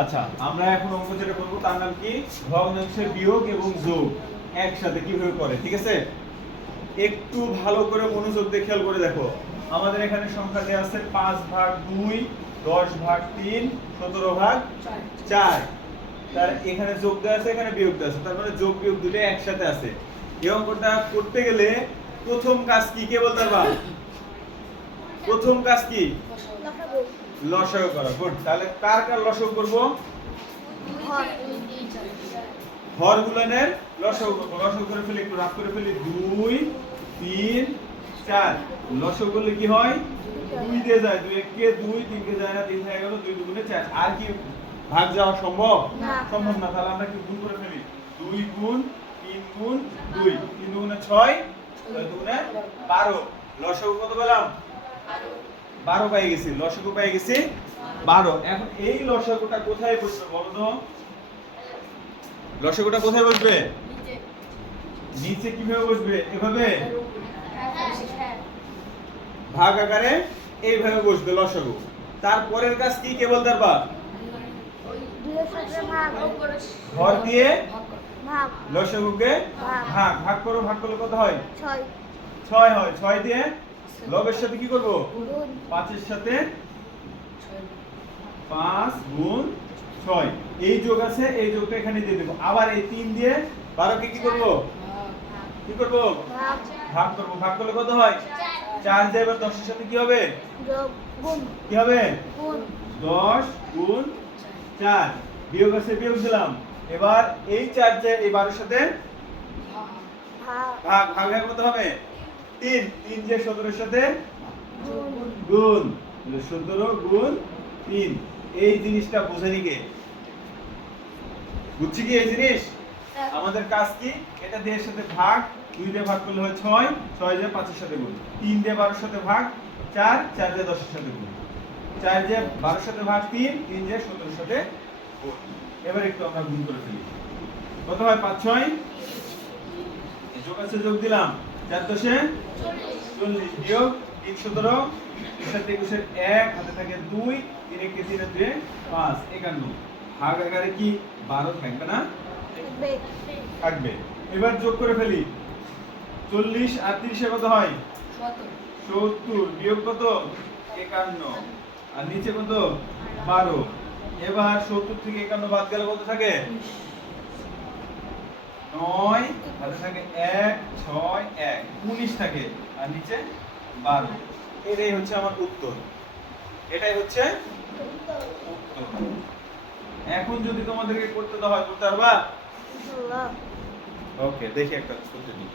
আচ্ছা, আমরা এখন অঙ্ক যেটা করব তার নাম কি ভগ্নাংশের বিয়োগ এবং যোগ একসাথে কিভাবে করে, ঠিক আছে? একটু ভালো করে মনোযোগ দিয়ে খেয়াল করে দেখো। আমাদের এখানে সংখ্যা দেয়া আছে 5/2, 10/3, 17/4। তার এখানে যোগ দেয়া আছে, এখানে বিয়োগ দেয়া আছে, তার মানে যোগ বিয়োগ দুটো একসাথে আছে। এই অঙ্কটা করতে গেলে প্রথম কাজ কি কে বলতে পারবা? প্রথম কাজ কি? লসাগু করা। গুড। তাহলে কার কার লসাগু করব? হরগুলোনের লসাগু করব। লসাগু করে ফেলি, একটু রাফ করে ফেলি। 2 3 4। লসাগু করলে কি হয়? 2 দিয়ে যায়। 2 1 কে 2, 3 কে যায় না, 3 হয়ে গেল। 2 2 4। আর কি ভাগ যাওয়া সম্ভব? সম্ভব না। তাহলে আমরা কি গুণ করে ফেলি? 2 গুণ 3 গুণ 2। 3 গুণে 6, 6 গুণে 12। লসাগু কত পেলাম? 12 পেয়ে গেছি। লসাগু পেয়ে গেছি 12। এখন এই লসাগুটা কোথায় বসবে বলো তো? লসাগুটা কোথায় বসবে? নিচে কিভাবে বসবে? এভাবে ভাগ আকারে এইভাবে বসবে লসাগু। তারপরের কাজ কি কে বলতে পারবা? ঘর দিয়ে লসাগুকে ভাগ। ভাগ করো। ভাগ করলে কত হয়? 6 হয়। 6 দিয়ে লবের সাথে কি করব? 5 এর সাথে 5 গুণ 6। এই যোগ আছে, এই যোগটা এখানে দিয়ে দেব। আবার এই 3 দিয়ে 12 কে কি করব? কি করব? ভাগ করব। ভাগ করলে কত হয়? 4 যায়। এবার 10 এর সাথে কি হবে? গুণ। কি হবে? গুণ। 10 গুণ 4। বিয়োগ আছে, বিয়োগ দিলাম। এবার এই 4 যায় এই 12 এর সাথে ভাগ। ভাগ ভাগ কত হবে? 3। 3 যে 17 এর সাথে গুণ। 17 গুণ 3। এই জিনিসটা বোঝেনি কে? বুঝছি কি এই জিনিস? আমাদের কাজ কি? এটা দিয়ে এর সাথে ভাগ। 2 দিয়ে ভাগ করলে হয় 6, 6 দিয়ে 5 এর সাথে গুণ। 3 দিয়ে 12 এর সাথে ভাগ 4, 4 দিয়ে 10 এর সাথে গুণ। 4 দিয়ে 12 এর সাথে ভাগ 3, 3 দিয়ে 17 এর সাথে গুণ। এবার একটু আমরা গুণ করে ফেলি। কত হয়? 5 6। যোগ আছে, যোগ দিলাম। 4 10 এ 40 বিয়োগ 3 17। এর সাথে 21 এর 1 হাতে থাকে 2, 3 1 কে 3 এর 2 5 51। ভাগ আকারে কি 12 থাকবে না? থাকবে। এবার যোগ করে ফেলি। 40 আর 30 এ কত হয়? 70 বিয়োগ কত? 51। আর নিচে কত? 12। এবার 70 থেকে 51 বাদ গেলে কত থাকে? 9 হাতে থাকে 1 6 1 19 থাকে। আর নিচে 12। এটাই হচ্ছে আমার উত্তর। এটাই হচ্ছে উত্তর। এখন যদি তোমাদেরকে করতে দেওয়া হয় করতে পারবা? ওকে, দেখি একটা করতে দিই।